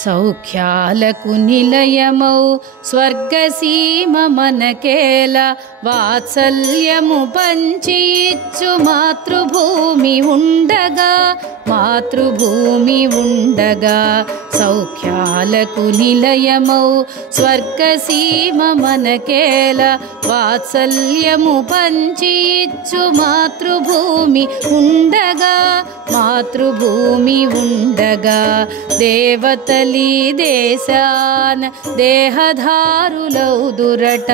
సౌఖ్యాలకు నిలయమౌ స్వర్గసీమ మనకేల వాత్సల్యము పంచి ఇచ్చు మాతృభూమి ఉండగా మాతృభూమి ఉండగా సౌఖ్యాలకు నిలయమౌ స్వర్గసీమ మనకేల వాత్సల్యము పంచి ఇచ్చు మాతృభూమి ఉండగా మాతృభూమి ఉండగా దేవతలీ దేశాన దేహధారులౌదురట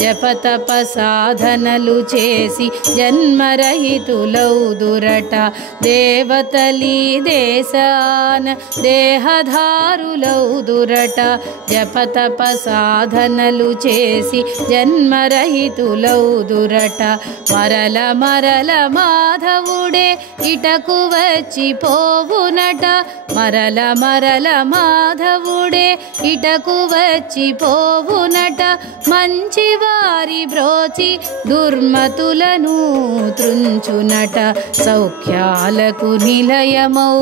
జపతప సాధనలు చేసి జన్మరహితులౌదురట దేవతలీ దేశాన దేహధారులౌదురట జపతప సాధనలు చేసి జన్మరహితులౌదురట మరల మరల మాధవుడే ఇటకు వచ్చి పోవునట మరల మరల మాధవుడే ఇటకు వచ్చి పోవునట మంచివారి బ్రోచి దుర్మతులను త్రుంచునట సౌఖ్యాలకు నిలయమౌ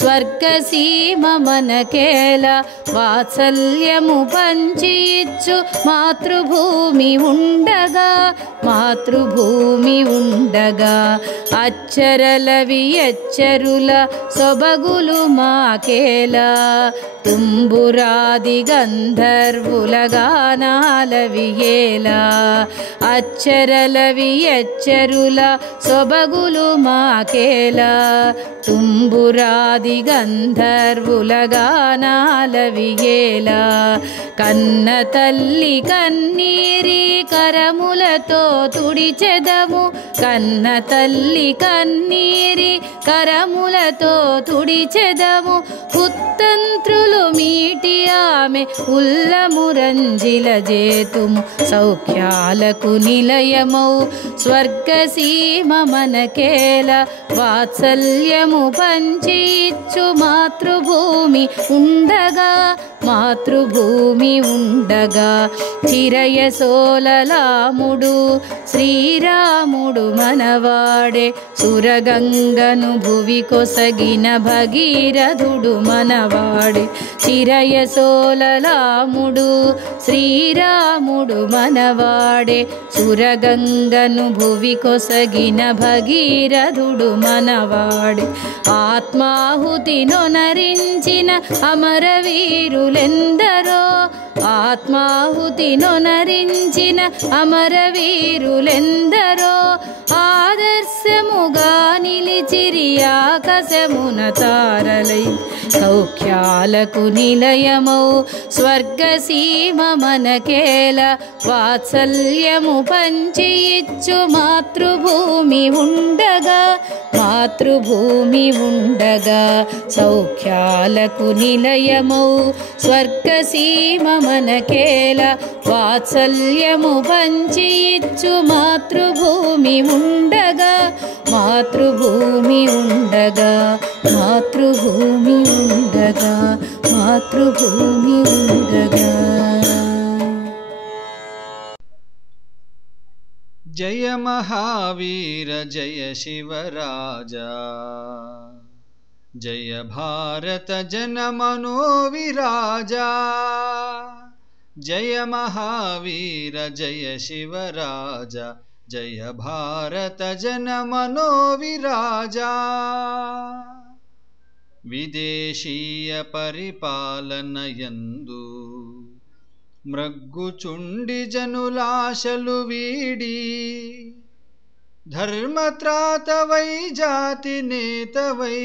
స్వర్గసీమ మనకేల వాత్సల్యము పంచి ఇచ్చు మాతృభూమి ఉండగా మాతృభూమి ఉండగా అచ్చరలవి అచ్చరుల సొబగులు మాకేలా తుంబురాది గంధర్వుల గానాలవియేలా అచ్చరలవి అచ్చరుల సొబగులు మాకేలా తుంబురాది గంధర్వుల గానాలవియేలా కన్న తల్లి కన్నీరి కరములతో తుడిచెదము కన్న తల్లి కన్నీరి కరములతో తుడిచెదము పుత్తంత్రులు మీటి ఆమె ఉల్లమురంజిల జేతుము సౌఖ్యాలకు నిలయమౌ స్వర్గసీమ మనకేల వాత్సల్యము పంచి ఇచ్చు మాతృభూమి ఉండగా మాతృభూమి ఉండగా చిరయసోలలాముడు శ్రీరాముడు మనవాడే సురగంగను భువి కొసగిన భగీరథుడు మనవాడే చిరయసోలలాముడు శ్రీరాముడు మనవాడే సురగంగను భువి కొసగిన భగీరథుడు మనవాడే ఆత్మాహుతి నొనరించిన అమరవీరులెందరో ఆత్మాహుతి నొనరించిన అమరవీరులెందరో ఆదర్శముగా నిలిచిరి ఆకాశమున తారలై సౌఖ్యాలకు నిలయమౌ స్వర్గసీమ మనకేల వాత్సల్యము పంచి ఇచ్చు మాతృభూమి ఉండగా మాతృభూమి ఉండగా సౌఖ్యాలకు నిలయమౌ స్వర్గసీమ మనకేల వాత్సల్యము పంచి ఇచ్చు మాతృభూమి ఉండగా మాతృభూమి ఉండగా మాతృభూమి ఉండగా మాతృభూమి ఉండగా జయ మహావీర జయ శివరాజా జయ భారత జన మనోవిరాజా జయ మహావీర జయ శివరాజా జయ భారత జన మనోవిరాజా విదేశీయ పరిపాలనయందు మృగ్గుచుండి జనులాశలు వీడి ధర్మత్రాతవై జాతి నేతవై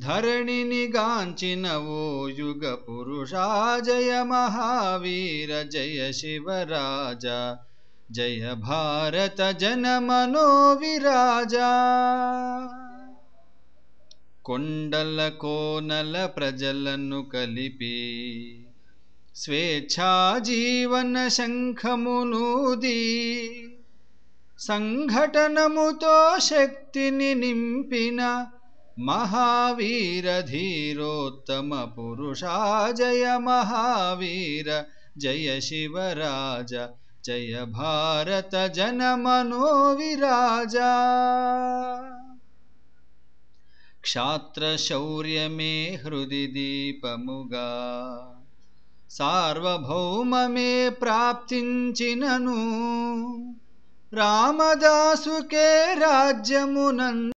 ధరణిని గాంచిన ఓ యుగ పురుషా జయ మహావీర జయ శివరాజా జయ భారత జన మనోవిరాజా కొండల కోనల ప్రజలను కలిపి స్వేచ్ఛా జీవన శంఖమునూది సంఘటనముతో శక్తిని నింపిన మహావీర ధీరోత్తమ పురుషా జయ మహావీర జయ శివరాజ జయ భారత జన మనోవిరాజా క్షాత్రశౌర్యమే హృది దీపముగా సార్వభౌమమే ప్రాప్తించినను రామదాసుకే రాజ్యమునందు